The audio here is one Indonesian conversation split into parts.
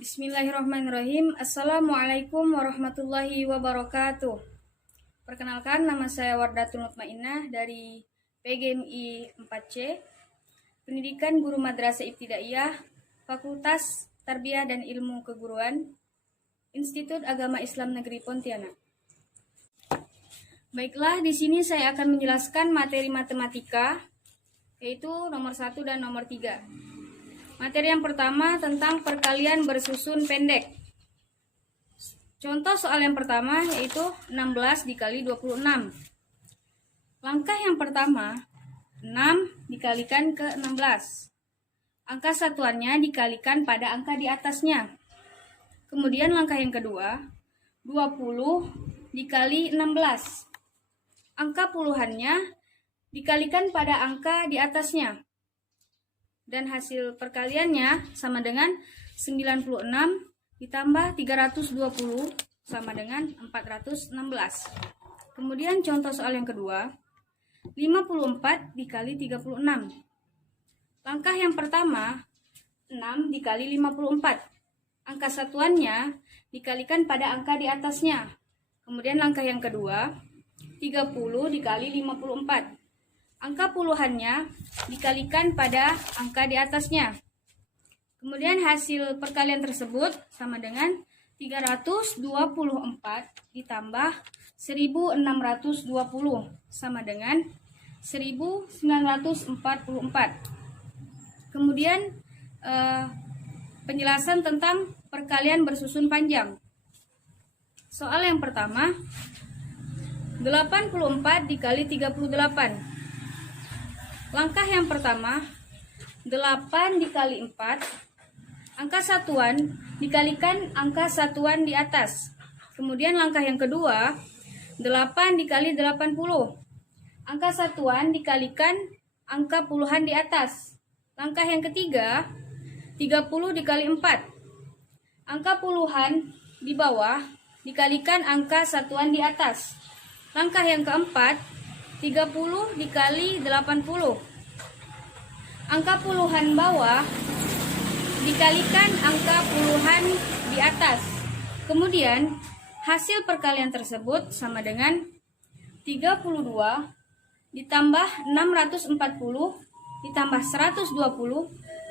Bismillahirrahmanirrahim. Assalamualaikum warahmatullahi wabarakatuh. Perkenalkan, nama saya Wardatul Mutmainnah dari PGMI 4C, Pendidikan Guru Madrasah Ibtidaiyah, Fakultas Tarbiyah dan Ilmu Keguruan, Institut Agama Islam Negeri Pontianak. Baiklah, di sini saya akan menjelaskan materi matematika, yaitu nomor 1 dan nomor 3. Materi yang pertama tentang perkalian bersusun pendek. Contoh soal yang pertama yaitu 16 dikali 26. Langkah yang pertama, 6 dikalikan ke 16. Angka satuannya dikalikan pada angka di atasnya. Kemudian langkah yang kedua, 20 dikali 16. Angka puluhannya dikalikan pada angka di atasnya. Dan hasil perkaliannya sama dengan 96 ditambah 320 sama dengan 416. Kemudian contoh soal yang kedua, 54 dikali 36. Langkah yang pertama, 6 dikali 54. Angka satuannya dikalikan pada angka di atasnya. Kemudian langkah yang kedua, 30 dikali 54. Angka puluhannya dikalikan pada angka di atasnya. Kemudian hasil perkalian tersebut sama dengan 324 ditambah 1620 sama dengan 1944. Kemudian penjelasan tentang perkalian bersusun panjang. Soal yang pertama, 84 dikali 38. Langkah yang pertama, 8 dikali 4, angka satuan dikalikan angka satuan di atas. Kemudian langkah yang kedua, 8 dikali 80, angka satuan dikalikan angka puluhan di atas. Langkah yang ketiga, 30 dikali 4, angka puluhan di bawah dikalikan angka satuan di atas. Langkah yang keempat, 30 dikali 80. Angka puluhan bawah dikalikan angka puluhan di atas. Kemudian hasil perkalian tersebut sama dengan 32 ditambah 640 ditambah 120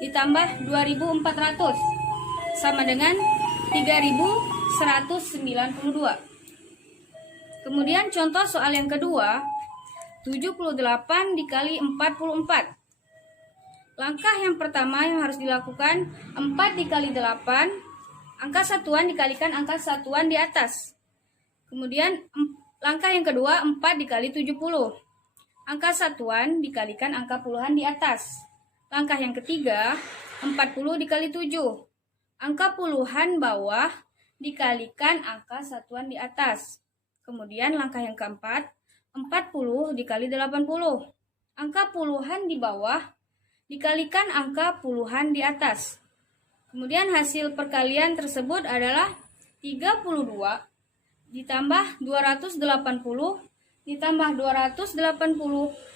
ditambah 2400 sama dengan 3192. Kemudian contoh soal yang kedua, 78 dikali 44. Langkah yang pertama yang harus dilakukan, 4 dikali 8, angka satuan dikalikan angka satuan di atas. Kemudian langkah yang kedua, 4 dikali 70. Angka satuan dikalikan angka puluhan di atas. Langkah yang ketiga, 40 dikali 7. Angka puluhan bawah dikalikan angka satuan di atas. Kemudian langkah yang keempat, 40 dikali 80. Angka puluhan di bawah dikalikan angka puluhan di atas. Kemudian hasil perkalian tersebut adalah 32 ditambah 280 ditambah 280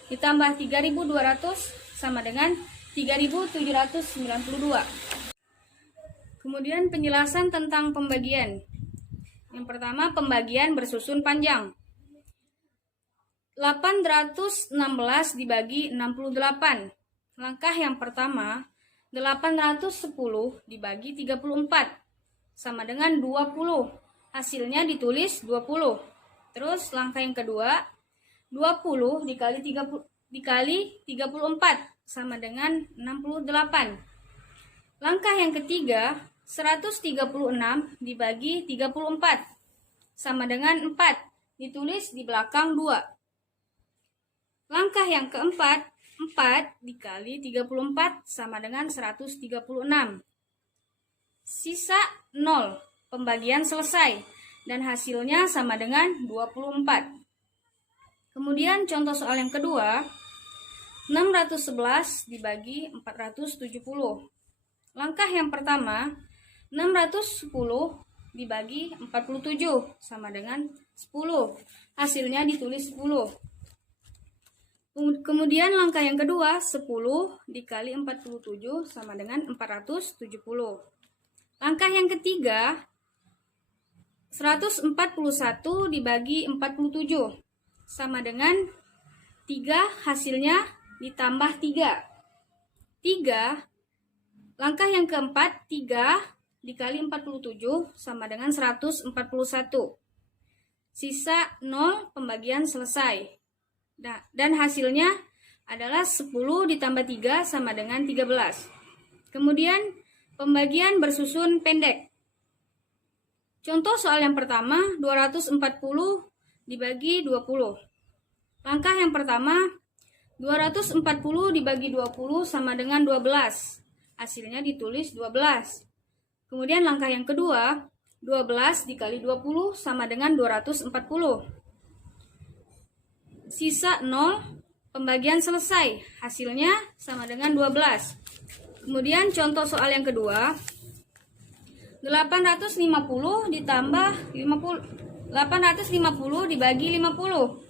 ditambah 3200 sama dengan 3792. Kemudian penjelasan tentang pembagian. Yang pertama, pembagian bersusun panjang. 816 dibagi 68. Langkah yang pertama, 810 dibagi 34 sama dengan 20. Hasilnya ditulis 20. Terus langkah yang kedua, 20 dikali 34 sama dengan 68. Langkah yang ketiga, 136 dibagi 34 sama dengan 4. Ditulis di belakang 2. Langkah yang keempat, 4 dikali 34 sama dengan 136. Sisa 0. Pembagian selesai. Dan hasilnya sama dengan 24. Kemudian contoh soal yang kedua, 611 dibagi 470. Langkah yang pertama, 610 dibagi 47 sama dengan 10. Hasilnya ditulis 10. Kemudian langkah yang kedua, 10 dikali 47 sama dengan 470. Langkah yang ketiga, 141 dibagi 47 sama dengan 3, hasilnya ditambah 3. 3. Langkah yang keempat, 3 dikali 47 sama dengan 141. Sisa 0, pembagian selesai. Dan hasilnya adalah 10 ditambah 3 sama dengan 13. Kemudian pembagian bersusun pendek. Contoh soal yang pertama, 240 dibagi 20. Langkah yang pertama, 240 dibagi 20 sama dengan 12. Hasilnya ditulis 12. Kemudian langkah yang kedua, 12 dikali 20 sama dengan 240. Sisa 0, pembagian selesai. Hasilnya sama dengan 12. Kemudian contoh soal yang kedua, 850 ditambah 850 dibagi 50.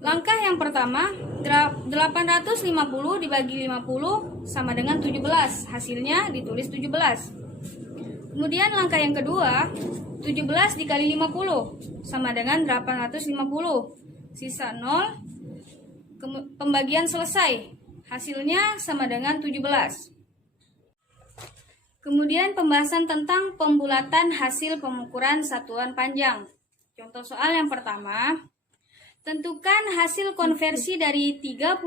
Langkah yang pertama, 850 dibagi 50 sama dengan 17. Hasilnya ditulis 17. Kemudian langkah yang kedua, 17 dikali 50 sama dengan 850. Sisa 0, pembagian selesai. Hasilnya sama dengan 17. Kemudian pembahasan tentang pembulatan hasil pengukuran satuan panjang. Contoh soal yang pertama, tentukan hasil konversi dari 38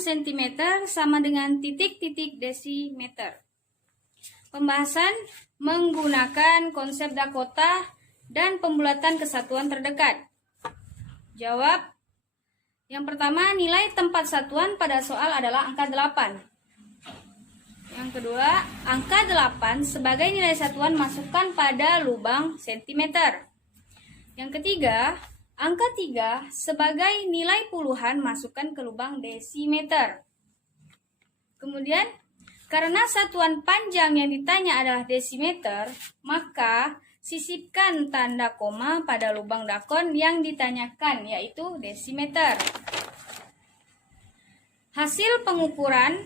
cm sama dengan titik-titik desimeter. Pembahasan menggunakan konsep Dakota dan pembulatan kesatuan terdekat. Jawab. Yang pertama, nilai tempat satuan pada soal adalah angka 8. Yang kedua, angka 8 sebagai nilai satuan masukkan pada lubang sentimeter. Yang ketiga, angka 3 sebagai nilai puluhan masukkan ke lubang desimeter. Kemudian, karena satuan panjang yang ditanya adalah desimeter, maka sisipkan tanda koma pada lubang dakon yang ditanyakan, yaitu desimeter. Hasil pengukuran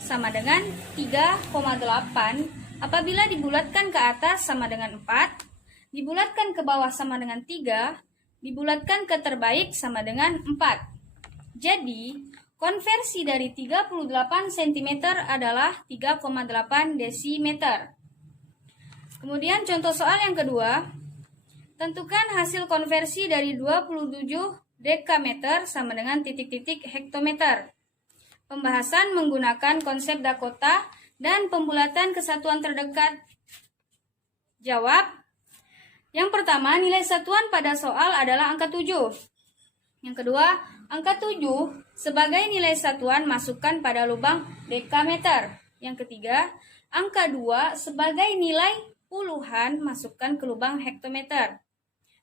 sama dengan 3,8 apabila dibulatkan ke atas sama dengan 4, dibulatkan ke bawah sama dengan 3, dibulatkan ke terbaik sama dengan 4. Jadi, konversi dari 38 cm adalah 3,8 desimeter. Kemudian contoh soal yang kedua, tentukan hasil konversi dari 27 dekameter sama dengan titik-titik hektometer. Pembahasan menggunakan konsep Dakota dan pembulatan kesatuan terdekat. Jawab. Yang pertama, nilai satuan pada soal adalah angka 7. Yang kedua, angka 7 sebagai nilai satuan masukkan pada lubang dekameter. Yang ketiga, angka 2 sebagai nilai puluhan masukkan ke lubang hektometer.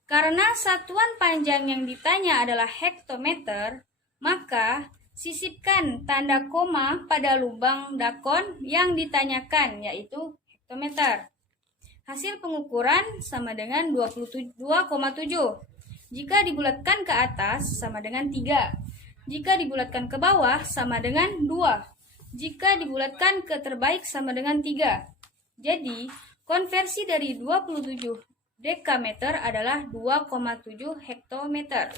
Karena satuan panjang yang ditanya adalah hektometer, maka sisipkan tanda koma pada lubang dakon yang ditanyakan, yaitu hektometer. Hasil pengukuran sama dengan 2,7. Jika dibulatkan ke atas sama dengan 3. Jika dibulatkan ke bawah sama dengan 2. Jika dibulatkan ke terbaik sama dengan 3. Jadi, konversi dari 27 dekameter adalah 2,7 hektometer.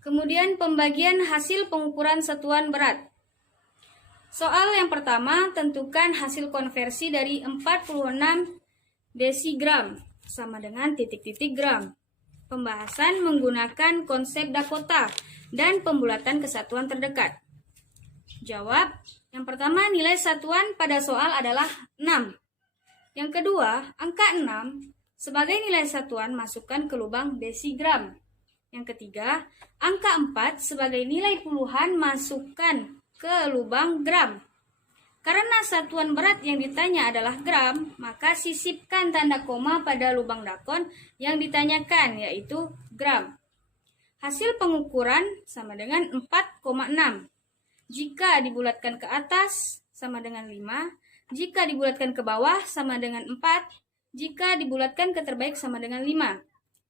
Kemudian pembagian hasil pengukuran satuan berat. Soal yang pertama, tentukan hasil konversi dari 46 desigram sama dengan titik-titik gram. Pembahasan menggunakan konsep Dakota dan pembulatan kesatuan terdekat. Jawab. Yang pertama, nilai satuan pada soal adalah 6. Yang kedua, angka 6 sebagai nilai satuan masukkan ke lubang desigram. Yang ketiga, angka 4 sebagai nilai puluhan masukkan ke lubang gram. Karena satuan berat yang ditanya adalah gram, maka sisipkan tanda koma pada lubang dakon yang ditanyakan, yaitu gram. Hasil pengukuran sama dengan 4,6. Jika dibulatkan ke atas sama dengan 5, Jika dibulatkan ke bawah sama dengan 4. Jika dibulatkan ke terbaik sama dengan 5.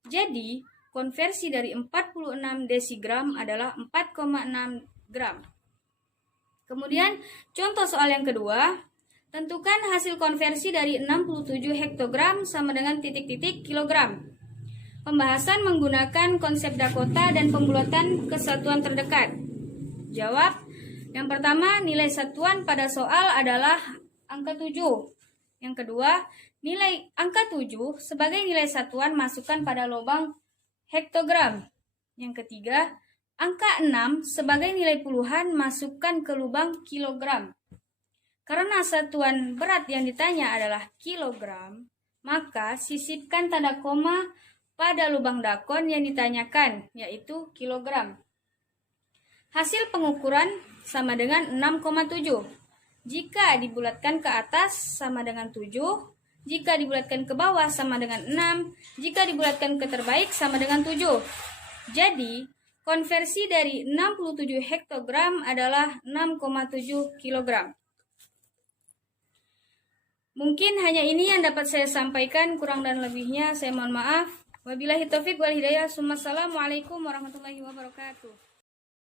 Jadi, konversi dari 46 desigram adalah 4,6 gram. Kemudian, contoh soal yang kedua. Tentukan hasil konversi dari 67 hektogram sama dengan titik-titik kilogram. Pembahasan menggunakan konsep Dakota dan pembulatan kesatuan terdekat. Jawab. Yang pertama, nilai satuan pada soal adalah angka 7. Yang kedua, nilai angka 7 sebagai nilai satuan masukkan pada lubang hektogram. Yang ketiga, angka 6 sebagai nilai puluhan masukkan ke lubang kilogram. Karena satuan berat yang ditanya adalah kilogram, maka sisipkan tanda koma pada lubang dakon yang ditanyakan, yaitu kilogram. Hasil pengukuran sama dengan 6,7. Jika dibulatkan ke atas sama dengan 7, jika dibulatkan ke bawah sama dengan 6, jika dibulatkan ke terbaik sama dengan 7. Jadi, konversi dari 67 hektogram adalah 6,7 kilogram. Mungkin hanya ini yang dapat saya sampaikan, kurang dan lebihnya saya mohon maaf. Wabillahi taufiq wal hidayah. Assalamualaikum warahmatullahi wabarakatuh.